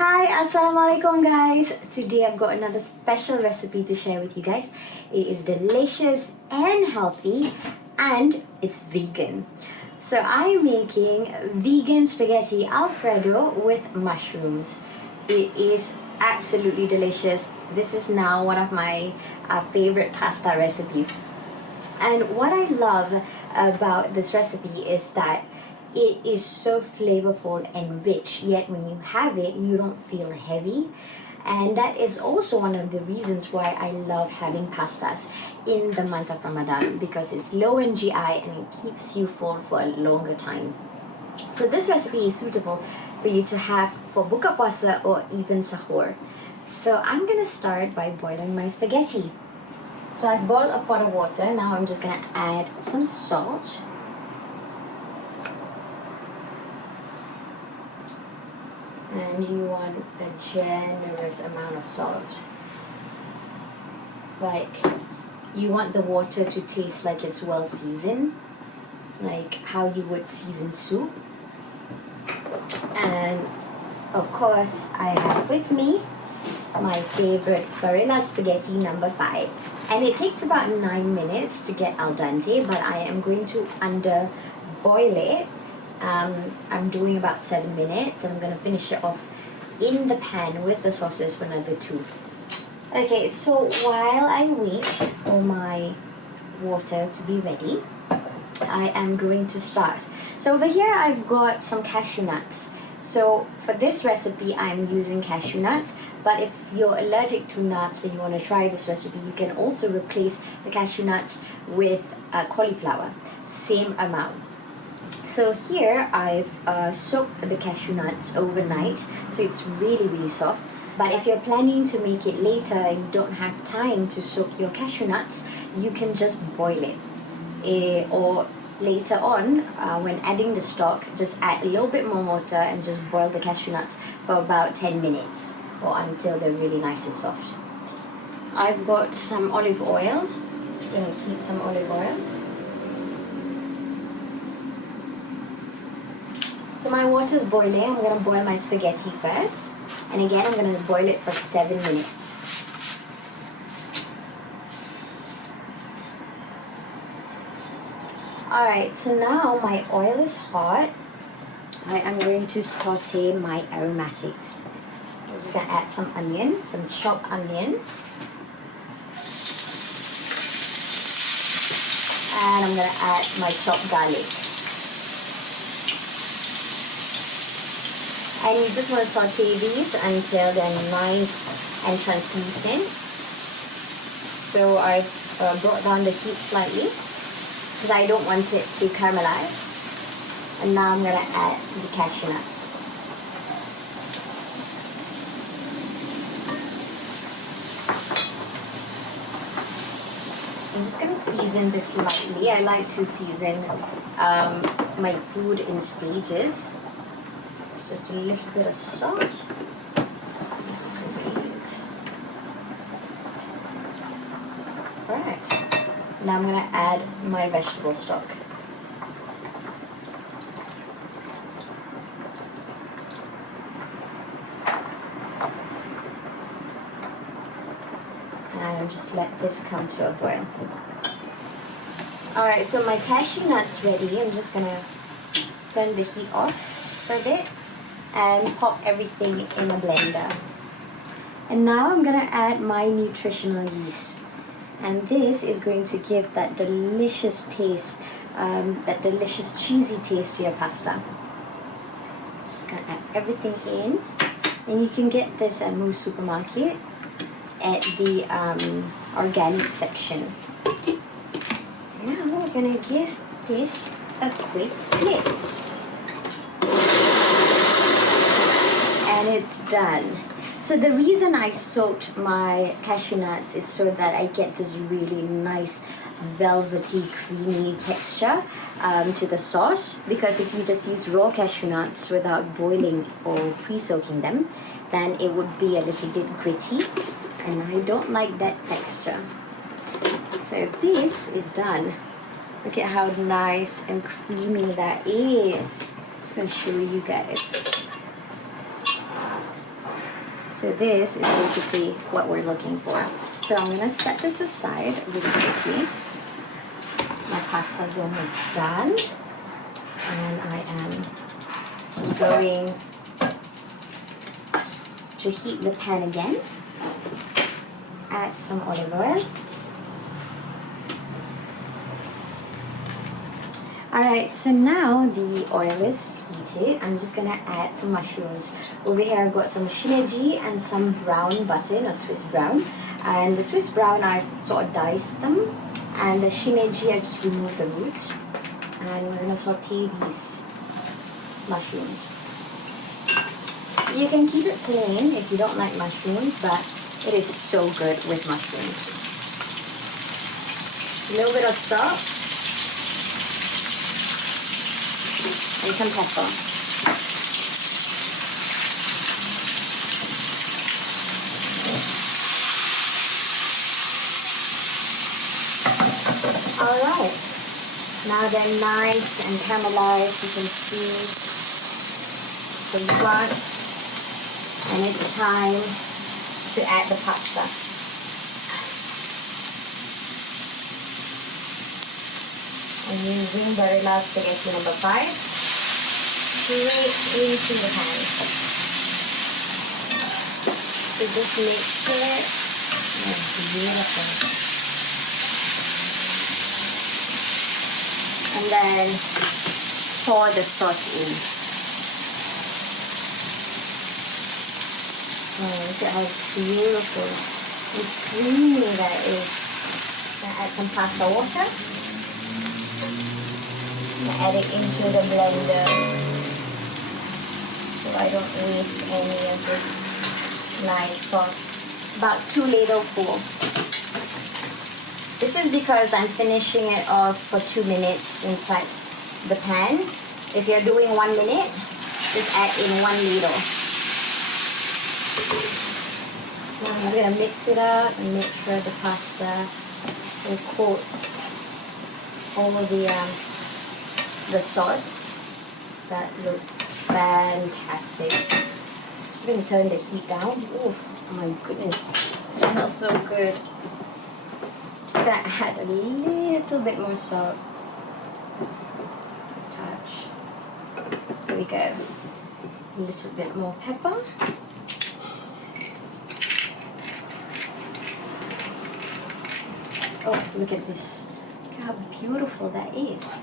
Hi, Assalamualaikum guys. Today I've got another special recipe to share with you guys. It is delicious and healthy and it's vegan. So I'm making vegan spaghetti Alfredo with mushrooms. It is absolutely delicious. This is now one of my favorite pasta recipes. And what I love about this recipe is that it is so flavorful and rich, yet when you have it, you don't feel heavy. And that is also one of the reasons why I love having pastas in the month of Ramadan, because it's low in GI and it keeps you full for a longer time. So this recipe is suitable for you to have for buka puasa or even sahur. So I'm gonna start by boiling my spaghetti. So I've boiled a pot of water. Now I'm just gonna add some salt. And you want a generous amount of salt. Like, you want the water to taste like it's well seasoned, like how you would season soup. And of course, I have with me my favorite Barilla Spaghetti No.5. And it takes about 9 minutes to get al dente, but I am going to boil it. I'm doing about 7 minutes and I'm going to finish it off in the pan with the sauces for another 2. Okay, so while I wait for my water to be ready, I am going to start. So over here I've got some cashew nuts. So for this recipe I'm using cashew nuts, but if you're allergic to nuts and you want to try this recipe, you can also replace the cashew nuts with cauliflower, same amount. So here I've soaked the cashew nuts overnight, so it's really soft. But if you're planning to make it later and you don't have time to soak your cashew nuts, you can just boil it. Or later on, when adding the stock, just add a little bit more water and just boil the cashew nuts for about 10 minutes or until they're really nice and soft. I've got some olive oil, so I'm going to heat some olive oil. So my water is boiling. I'm going to boil my spaghetti first. And again, I'm going to boil it for 7 minutes. Alright, so now my oil is hot. I am going to saute my aromatics. I'm just going to add some onion, some chopped onion. And I'm going to add my chopped garlic. And you just want to saute these until they're nice and translucent. So I've brought down the heat slightly because I don't want it to caramelize. And now I'm going to add the cashew nuts. I'm just going to season this lightly. I like to season my food in stages. Just a little bit of salt. That's great. Alright. Now I'm going to add my vegetable stock. And just let this come to a boil. Alright, so my cashew nuts ready. I'm just going to turn the heat off for a bit and pop everything in a blender. And now I'm gonna add my nutritional yeast, and this is going to give that delicious taste, that delicious cheesy taste to your pasta. Just gonna add everything in, and you can get this at most supermarket at the organic section. Now we're gonna give this a quick mix. And it's done. So the reason I soaked my cashew nuts is so that I get this really nice velvety creamy texture to the sauce, because if you just use raw cashew nuts without boiling or pre-soaking them, then it would be a little bit gritty and I don't like that texture. So this is done. Look at how nice and creamy that is. Just going to show you guys. So this is basically what we're looking for. So I'm gonna set this aside really quickly. My pasta is almost done. And I am going to heat the pan again. Add some olive oil. Alright, so now the oil is heated. I'm just gonna add some mushrooms. Over here I've got some shimeji and some brown button or Swiss brown. And the Swiss brown, I've sort of diced them. And the shimeji, I just removed the roots. And we're gonna saute these mushrooms. You can keep it plain if you don't like mushrooms, but it is so good with mushrooms. A little bit of salt. And some pepper. Alright, now they're nice and caramelized, you can see the broth, and it's time to add the pasta. I'm using Barilla Spaghetti No.5. Straight into the pan. So just mix it. That's beautiful. And then pour the sauce in. Oh, look at how beautiful and creamy that is. Gonna add some pasta water. Add it into the blender. So I don't waste any of this nice sauce. About 2 ladles full. This is because I'm finishing it off for 2 minutes inside the pan. If you're doing 1 minute, just add in 1 ladle. Now I'm just gonna mix it up and make sure the pasta will coat all of the sauce. That looks fantastic. Just gonna turn the heat down. Oh my goodness, it smells so good. Just gonna add a little bit more salt. Touch. There we go. A little bit more pepper. Oh, look at this. Look how beautiful that is.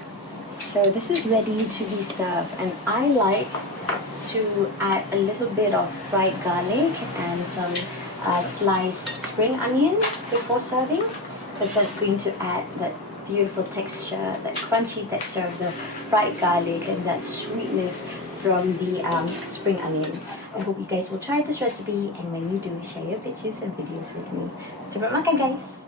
So this is ready to be served, and I like to add a little bit of fried garlic and some sliced spring onions before serving, because that's going to add that beautiful texture, that crunchy texture of the fried garlic and that sweetness from the spring onion. I hope you guys will try this recipe, and when you do, share your pictures and videos with me. Cepat makan guys!